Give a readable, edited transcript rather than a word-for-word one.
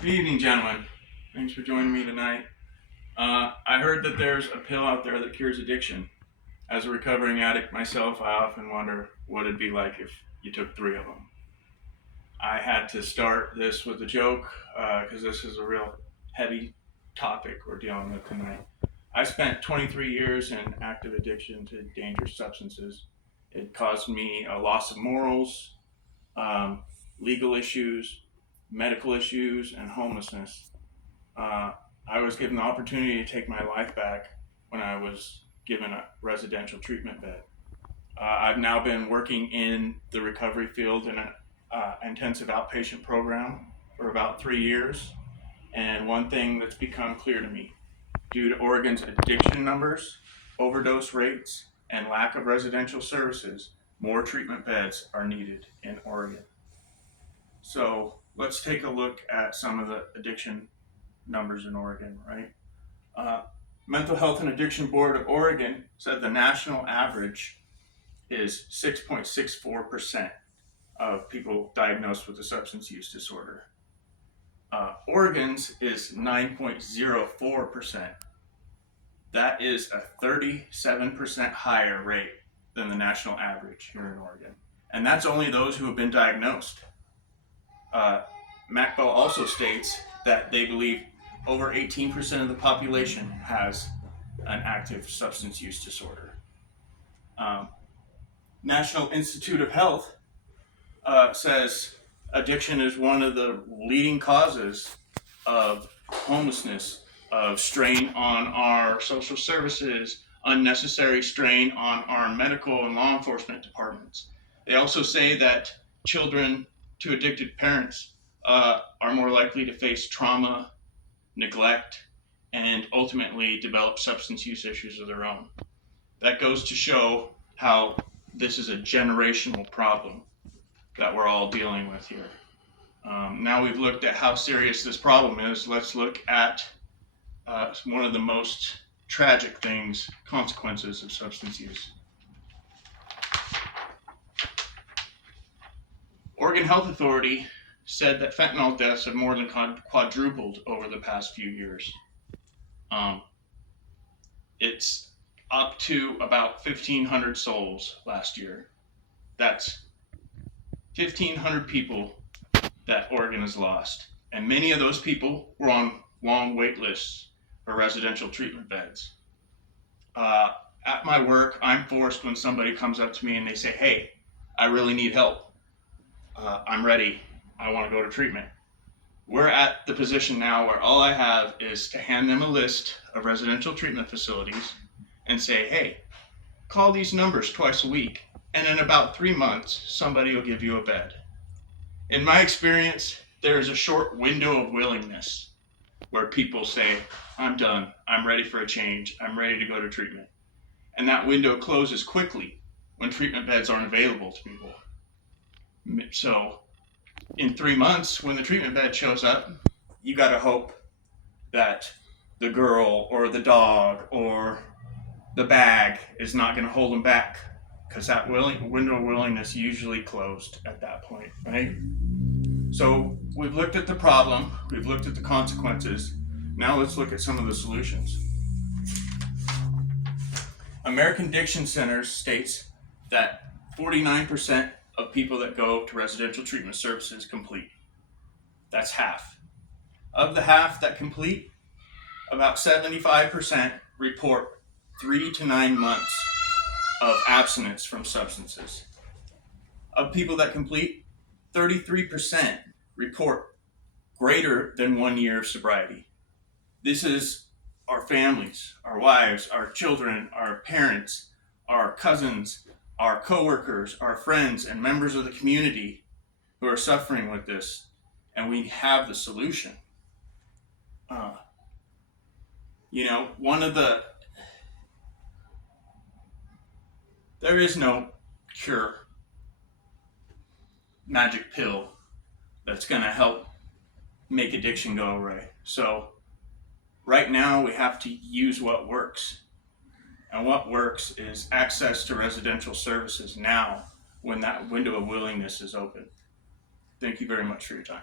Good evening, gentlemen. Thanks for joining me tonight. I heard that there's a pill out there that cures addiction. As a recovering addict myself, I often wonder what it'd be like if you took three of them. I had to start this with a joke because this is a real heavy topic we're dealing with tonight. I spent 23 years in active addiction to dangerous substances. It caused me a loss of morals, legal issues, medical issues, and homelessness. Uh, I was given the opportunity to take my life back when I was given a residential treatment bed. I've now been working in the recovery field in an intensive outpatient program for about 3 years. And one thing that's become clear to me, due to Oregon's addiction numbers, overdose rates, and lack of residential services, more treatment beds are needed in Oregon. So let's take a look at some of the addiction numbers in Oregon, right? Mental Health and Addiction Board of Oregon said the national average is 6.64% of people diagnosed with a substance use disorder. Oregon's is 9.04%. That is a 37% higher rate than the national average here in Oregon. And that's only those who have been diagnosed. MACBO also states that they believe over 18% of the population has an active substance use disorder. National Institute of Health says addiction is one of the leading causes of homelessness, of strain on our social services, unnecessary strain on our medical and law enforcement departments. They also say that children to addicted parents are more likely to face trauma, neglect, and ultimately develop substance use issues of their own. That goes to show how this is a generational problem that we're all dealing with here. Now we've looked at how serious this problem is, let's look at one of the most tragic things, consequences of substance use. Oregon Health Authority said that fentanyl deaths have more than quadrupled over the past few years. It's up to about 1,500 souls last year. That's 1,500 people that Oregon has lost. And many of those people were on long wait lists for residential treatment beds. At my work, I'm forced when somebody comes up to me and they say, hey, I really need help. I'm ready. I want to go to treatment. We're at the position now where all I have is to hand them a list of residential treatment facilities and say, hey, call these numbers twice a week, and in about 3 months, somebody will give you a bed. In my experience, there is a short window of willingness where people say, I'm done, I'm ready for a change, I'm ready to go to treatment. And that window closes quickly when treatment beds aren't available to people. So in 3 months, when the treatment bed shows up, you gotta hope that the girl or the dog or the bag is not gonna hold them back, because that window of willingness usually closed at that point, right? So we've looked at the problem, we've looked at the consequences. Now let's look at some of the solutions. American Addiction Centers states that 49% of people that go to residential treatment services complete. That's half. Of the half that complete, about 75% report 3 to 9 months of abstinence from substances. Of people that complete, 33% report greater than 1 year of sobriety. This is our families, our wives, our children, our parents, our cousins, our coworkers, our friends, and members of the community who are suffering with this, and we have the solution. There is no cure, magic pill that's going to help make addiction go away. So right now we have to use what works. And what works is access to residential services now when that window of willingness is open. Thank you very much for your time.